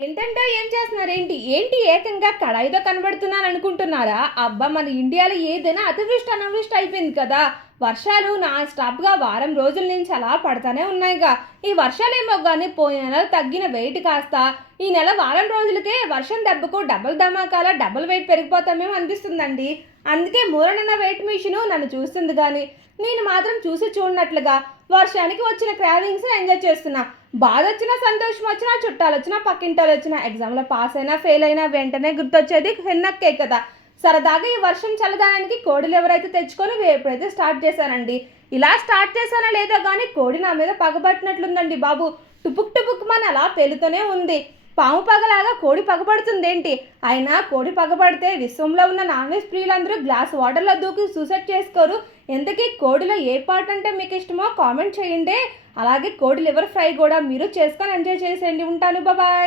ఏంటంటే ఏం చేస్తున్నారేంటి? ఏంటి ఏకంగా కడాయితో కనబడుతున్నాను అనుకుంటున్నారా? అబ్బా! మన ఇండియాలో ఏదైనా అతివృష్టి, అనావృష్టి అయిపోయింది కదా! వర్షాలు నాన్ స్టాప్‌గా వారం రోజుల నుంచి అలా పడతానే ఉన్నాయిగా. ఈ వర్షాలేమో గాని పోయిన నెల తగ్గిన వెయిట్ కాస్త ఈ నెల వారం రోజులకే వర్షం దెబ్బకు డబుల్ ధమాకాల డబుల్ వెయిట్ పెరిగిపోతామేమో అనిపిస్తుందండి. అందుకే మూలనున్న వెయిట్ మిషను నన్ను చూస్తుంది గానీ, నేను మాత్రం చూసి చూడనట్లుగా వర్షానికి వచ్చిన క్రావింగ్స్‌ని ఎంజాయ్ చేస్తున్నా. బాధొచ్చినా, సంతోషమొచ్చినా, చుట్టాలొచ్చినా, పక్కింటోళ్ళొచ్చినా, ఎగ్జామ్‌లో పాస్ అయినా, ఫెయిల్ అయినా వెంటనే గుర్తొచ్చేది హెన్నక్కే కదా! సరదాగా ఈ వర్షం చల్లదనానికి కోడిలు ఎవరైతే తెచ్చుకొని వేపుడైతే స్టార్ట్ చేశానండి. ఇలా స్టార్ట్ చేశానో లేదో గానీ కోడి నా మీద పగబట్టినట్లుందండి బాబు. టుపుక్ టుపుక్‌మని అలా పేలుతూనే ఉంది. పాము పగలాగా కోడి పగబడుతుందేంటి? అయినా కోడి పగబడితే విశ్వంలో ఉన్న నాన్ వెజ్ ప్రియులందరూ గ్లాస్ వాటర్‌లో దూకి సూసైడ్ చేసుకోరు. ఇంతకీ కోడిలో ఏ పార్ట్ అంటే మీకిష్టమో కామెంట్ చేయండి. అలాగే కోడి లివర్ ఫ్రై కూడా మీరు చేసుకొని ఎంజాయ్ చేసేయండి. ఉంటాను. బాయ్.